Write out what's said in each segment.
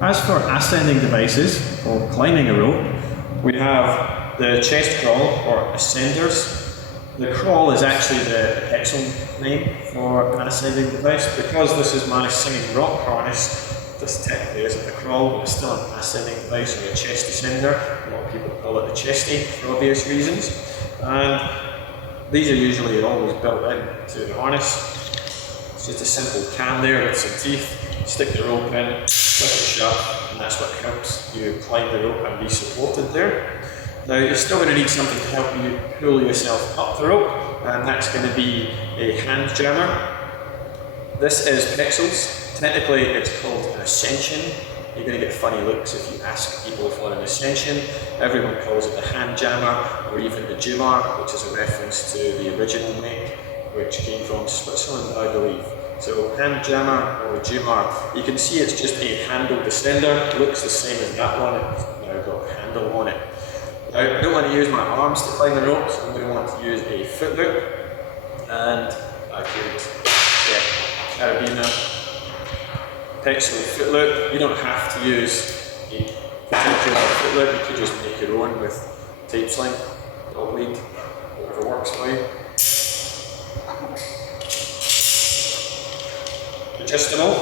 As for ascending devices, or climbing a rope, we have the chest crawl, or ascenders. The crawl is actually the Pexel name for an ascending device. Because this is my singing rock harness, this technically isn't the crawl, but it's still an ascending device, or a chest ascender. A lot of people call it the chesty for obvious reasons. And these are usually always built into the harness. It's just a simple can there with some teeth. Stick the rope in, flip it shut, and that's what helps you climb the rope and be supported there. Now you're still going to need something to help you pull yourself up the rope, and that's going to be a hand jammer. This is Pexels. Technically it's called an ascension. You're going to get funny looks if you ask people for an ascension. Everyone calls it the hand jammer, or even the Jumar, which is a reference to the original make, which came from Switzerland, I believe. So hand jammer or Jumar, you can see it's just a handled ascender. It looks the same as that one. It's now got a handle on it. Now, I don't want to use my arms to climb the rope, so I'm going to want to use a foot loop, and I could get carabiner, Pexel foot loop. You don't have to use a particular foot loop, you could just make your own with tape sling, dog lead, whatever works for you. Adjustable,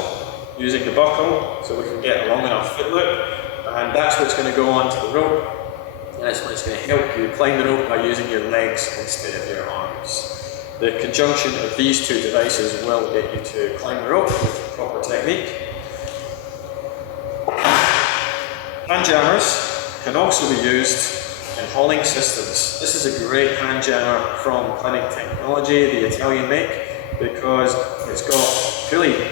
using the buckle, so we can get a long enough foot loop, and that's what's going to go onto the rope. And that's what it's going to help you climb the rope by using your legs instead of your arms. The conjunction of these two devices will get you to climb the rope with proper technique. Hand jammers can also be used in hauling systems. This is a great hand jammer from Climbing Technology, the Italian make, because it's got a pulley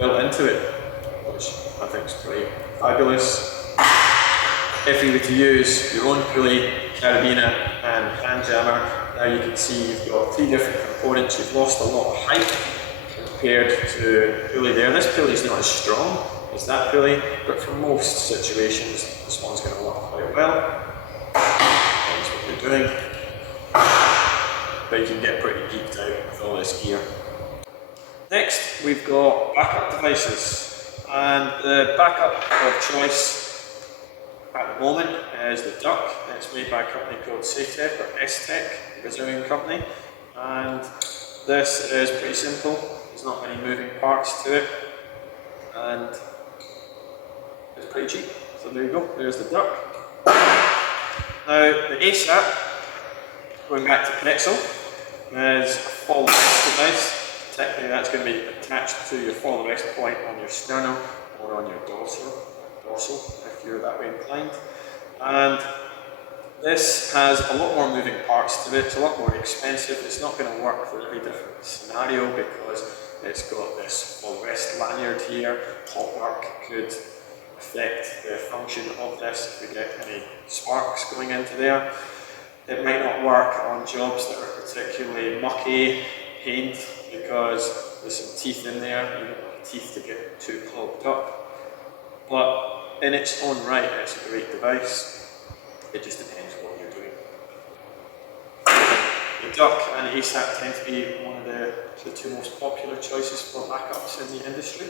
built into it, which I think is pretty fabulous. If you were to use your own pulley, carabiner and hand jammer, now you can see you've got three different components. You've lost a lot of height compared to the pulley there. This pulley is not as strong as that pulley, but for most situations this one's going to work quite well. That's what you're doing. But you can get pretty geeked out with all this gear. Next we've got backup devices, and the backup of choice at the moment is the duck. It's made by a company called SafeTech, or S-Tech, a Brazilian company, and this is pretty simple. There's not many moving parts to it, and it's pretty cheap. So there you go, there's the duck. Now the ASAP, going back to Pexel, is a fall rest device. Technically that's going to be attached to your fall rest point on your sternum or on your dorsal if you're that way inclined. And this has a lot more moving parts to it. It's a lot more expensive. It's not going to work for every different scenario because it's got this fall rest lanyard here. Hot work could affect the function of this if we get any sparks going into there. It might not work on jobs that are particularly mucky, paint, because there's some teeth in there. You don't want the teeth to get too clogged up. But in its own right, it's a great device. It just depends what you're doing. The duck and the ASAP tend to be one of the two most popular choices for backups in the industry.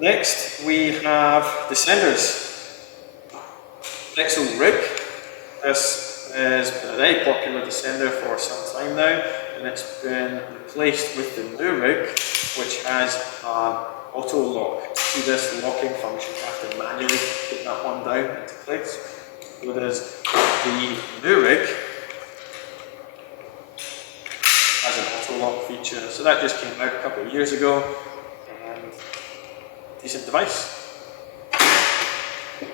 Next, we have descenders. Pexel rig. This has been a very popular descender for some time now, and it's been replaced with the new rig, which has auto lock. See this locking function, you have to manually put that one down into place. Whereas the new rig has an auto lock feature, so that just came out a couple of years ago, and decent device.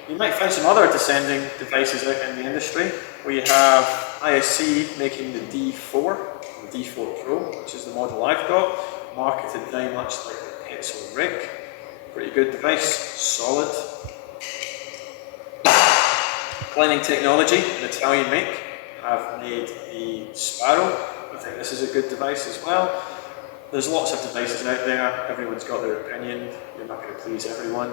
You might find some other descending devices out in the industry. We have ISC making the D4, the D4 Pro, which is the model I've got, marketed very much like the Pexel rig. Pretty good device, solid. Climbing Technology, an Italian make, have made the Sparrow. I think this is a good device as well. There's lots of devices out there, everyone's got their opinion, you're not going to please everyone.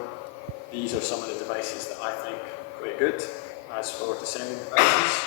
These are some of the devices that I think are quite good as for descending devices.